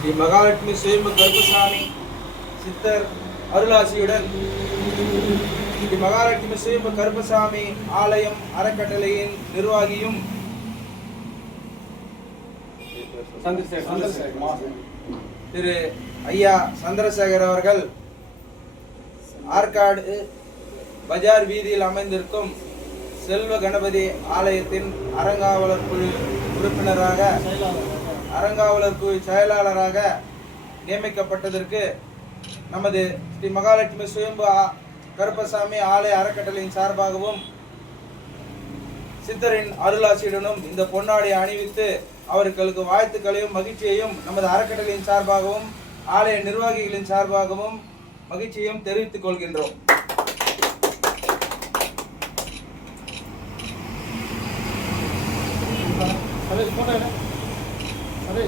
ஸ்ரீ மகாலட்சுமி சுயம்பு கருப்பசாமி சித்தர் அருளாசியுடன் ஸ்ரீ மகாலட்சுமி சுயம்பு கருப்பசாமி ஆலயம் அறக்கட்டளையின் நிர்வாகியும் திரு ஐயா சந்திரசேகர் அவர்கள் ஆற்காடு பஜார் வீதியில் அமைந்திருக்கும் செல்வ கணபதி ஆலயத்தின் அறங்காவலர் குழு உறுப்பினராக அறங்காவலர் குழு செயலாளராக நியமிக்கப்பட்டதற்கு நமது ஸ்ரீ மகாலட்சுமி சுயம்பு கருப்பசாமி ஆலய அறக்கட்டளையின் சார்பாகவும் சித்தரின் அருளாசியுடனும் இந்த பொன்னாடை அணிவித்து அவர்களுக்கு வாழ்த்துக்களையும் மகிழ்ச்சியையும் நமது அறக்கட்டளையின் சார்பாகவும் ஆலய நிர்வாகிகளின் சார்பாகவும் மகிழ்ச்சியையும் தெரிவித்துக் கொள்கின்றோம். வீடியோ ஓம்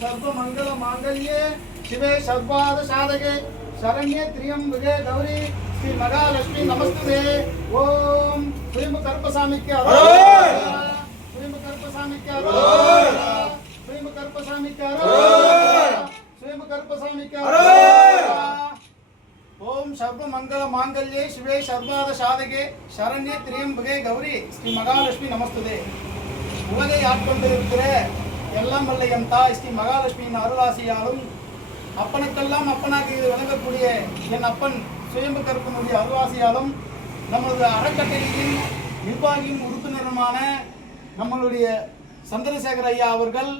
சர்வமங்கல மாங்கல்யே சிவே சர்வாத சாதகே. சரண்யே திரியம்புகே கௌரி. ஸ்ரீ மகாலட்சுமி நமஸ்துதே. ஓம் சுயம்பு கருப்பசாமிக்கு. சுயம்பு கருப்பசாமிக்கு. சுயம்பு கருப்பசாமிக்கு அரோகரா. சுயம்பு கருப்பசாமிக்கு அரோகரா. ஓம் சர்வ மங்கள மாங்கல்யே சிவே சர்வாத சாதகே சரண்யே திரியம்புகே கௌரி ஸ்ரீ மகாலட்சுமி நமஸ்துதே. உலகை ஆட்கொண்டிருக்கிற எல்லாம் வல்ல என் தாய் ஸ்ரீ மகாலட்சுமியின் அருளாசியாலும் அப்பனுக்கெல்லாம் அப்பனாக இது வழங்கக்கூடிய என் அப்பன் சுயம்பு கருப்பனுடைய அருளாசியாலும் நம்மளது அறக்கட்டளையின் நிர்வாகியும் உறுப்பினருமான நம்மளுடைய சந்திரசேகர் ஐயா அவர்கள்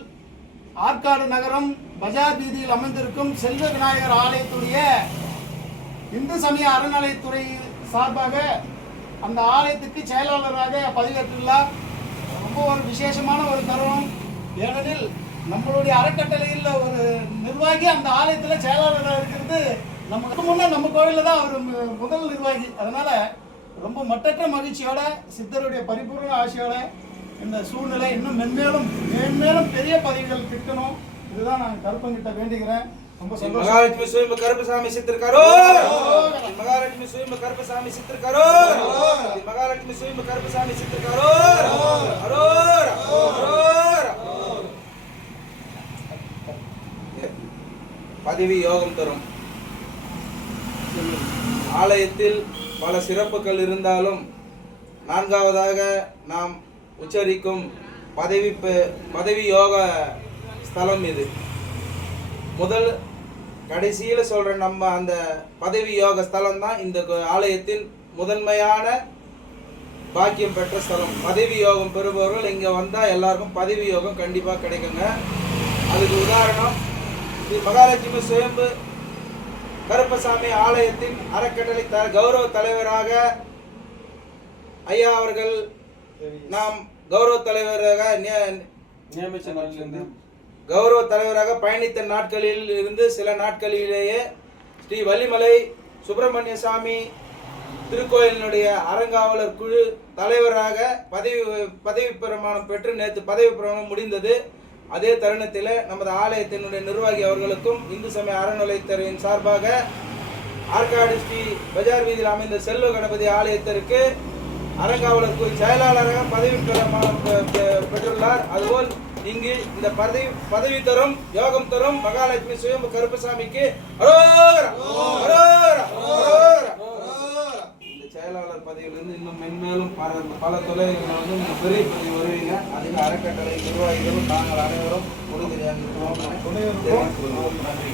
ஆற்காடு நகரம் பஜார் வீதியில் அமைந்திருக்கும் செல்வ விநாயகர் ஆலயத்துடைய இந்து சமய அறநிலையத்துறை சார்பாக அந்த ஆலயத்துக்கு செயலாளராக பதவியேற்றுள்ளார் ரொம்ப ஒரு விசேஷமான ஒரு தருணம். ஏனெனில் நம்மளுடைய அறக்கட்டளையில் ஒரு நிர்வாகி அந்த ஆலயத்தில் செயலாளராக இருக்கிறது நமக்கு முன்னே நம்ம கோவிலில் தான் அவர் முதல் நிர்வாகி. அதனால் ரொம்ப மட்டற்ற மகிழ்ச்சியோட சித்தருடைய பரிபூர்ண ஆசையோட இந்த சூழ்நிலை இன்னும் மென்மேலும் மேன்மேலும் பெரிய பதவிகள் கிட்டணும். இதுதான் நான் கருப்பங்கிட்ட வேண்டிக்கிறேன் ரொம்ப சந்தோஷம். மகாலட்சுமி சுயம்பு கருப்பசாமி சித்திருக்காரோ? மகாலட்சுமி சுயம்பு கருப்பசாமி சித்திருக்காரோ? மகாலட்சுமி சுயம்பு கருப்பசாமி சித்திருக்காரோ? அரோர் அரோர். பதவி யோகம் தரும். ஆலயத்தில் பல சிறப்புகள் இருந்தாலும் நான்காவதாக நாம் உச்சரிக்கும் பதவி பதவி யோக ஸ்தலம் இது. முதல் கடைசியில் சொல்ற நம்ம அந்த பதவி யோக ஸ்தலம் தான் இந்த ஆலயத்தின் முதன்மையான பாக்கியம் பெற்ற ஸ்தலம். பதவி யோகம் பெறுபவர்கள் இங்கே வந்தால் எல்லாருக்கும் பதவி யோகம் கண்டிப்பாக கிடைக்குங்க. அதுக்கு உதாரணம் ஸ்ரீ மகாலட்சுமி சுயம்பு கருப்பசாமி ஆலயத்தின் அறக்கட்டளை த கௌரவ தலைவராக ஐயா அவர்கள் நாம் கௌரவ தலைவராக நிய- கௌரவ தலைவராக பயணித்த நாட்களில் இருந்து சில நாட்களிலேயே ஸ்ரீ வள்ளிமலை சுப்பிரமணிய சாமி திருக்கோயிலினுடைய அறங்காவலர் குழு தலைவராக பதவி பதவி பிரமாணம் பெற்று நேற்று பதவி பிரமாணம் முடிந்தது. அதே தருணத்தில் நமது ஆலயத்தினுடைய நிர்வாகி அவர்களுக்கும் இந்து சமய அறநிலையத்துறையின் சார்பாக ஆற்காடு ஸ்ரீ பஜார் வீதியில் அமைந்த செல்வ கணபதி ஆலயத்திற்கு அறங்காவலர் குழு செயலாளராக பதவி பிரமாணம் பெ- பெற்றுள்ளார். அதுபோல் இங்கு இந்த பதவி பதவி தரும் யோகம் தரும் மகாலட்சுமி சுயம்பு கருப்பசாமிக்கு! இந்த செயலாளர் பதவியிலிருந்து இன்னும் மென்மேலும் பல பல தொலைகளில் வந்து பெரிய பதவி வருவீங்க அதுக்கு அறக்கட்டளை நிர்வாகிகளும் நாங்கள் அனைவரும் உறுதுணையாக இருக்கிறோம். நன்றி